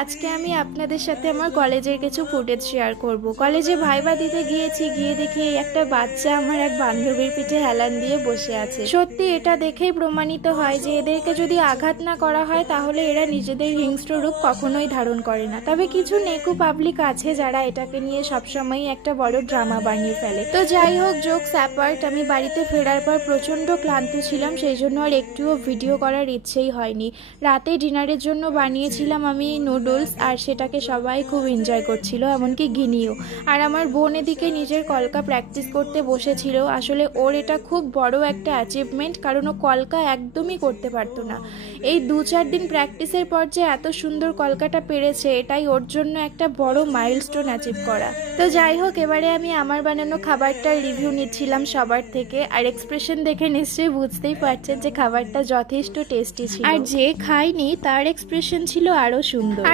আজকে আমি আপনাদের সাথে আমার কলেজের কিছু ফুটেজ শেয়ার করব। কলেজে ভাইবা দিতে গিয়েছি, গিয়ে দেখি একটা বাচ্চা আমার এক বান্ধবীর পিঠে হেলান দিয়ে বসে আছে। সত্যি এটা দেখেই প্রমাণিত হয় যে এদেরকে যদি আঘাত না করা হয় তাহলে এরা নিজেদের হিংস্র রূপ কখনোই ধারণ করে না। তবে কিছু নেকু পাবলিক আছে যারা এটাকে নিয়ে সবসময় একটা বড় ড্রামা বানিয়ে ফেলে। তো যাই হোক, জোকস অ্যাপার্ট, আমি বাড়িতে ফেরার পর প্রচণ্ড ক্লান্ত ছিলাম, সেই জন্য আর একটুও ভিডিও করার ইচ্ছেই হয়নি। রাতে ডিনারের জন্য বানিয়েছিলাম আমি নুডলস, আর সেটাকে সবাই খুব এনজয় করছিল, এমনকি গিনিও। আর আমার বোন এদিকে নিজের কলকা প্র্যাকটিস করতে বসেছিল। আসলে ওর এটা খুব বড় একটা অ্যাচিভমেন্ট, কারণ ও কলকা একদমই করতে পারতো না। এই 2-4 দিন প্র্যাকটিসের পর যে এত সুন্দর কলকাটা পেরেছে, এটাই ওর জন্য একটা বড় মাইলস্টোন অ্যাচিভ করা। তো যাই হোক, এবারে আমি আমার বানানো খাবারটার রিভিউ নিচ্ছিলাম সবার থেকে, আর এক্সপ্রেশন দেখে নিশ্চয়ই বুঝতেই পারছেন যে খাবারটা যথেষ্ট টেস্টি ছিল, আর যে খায়নি তার এক্সপ্রেশন ছিল আরও সুন্দর।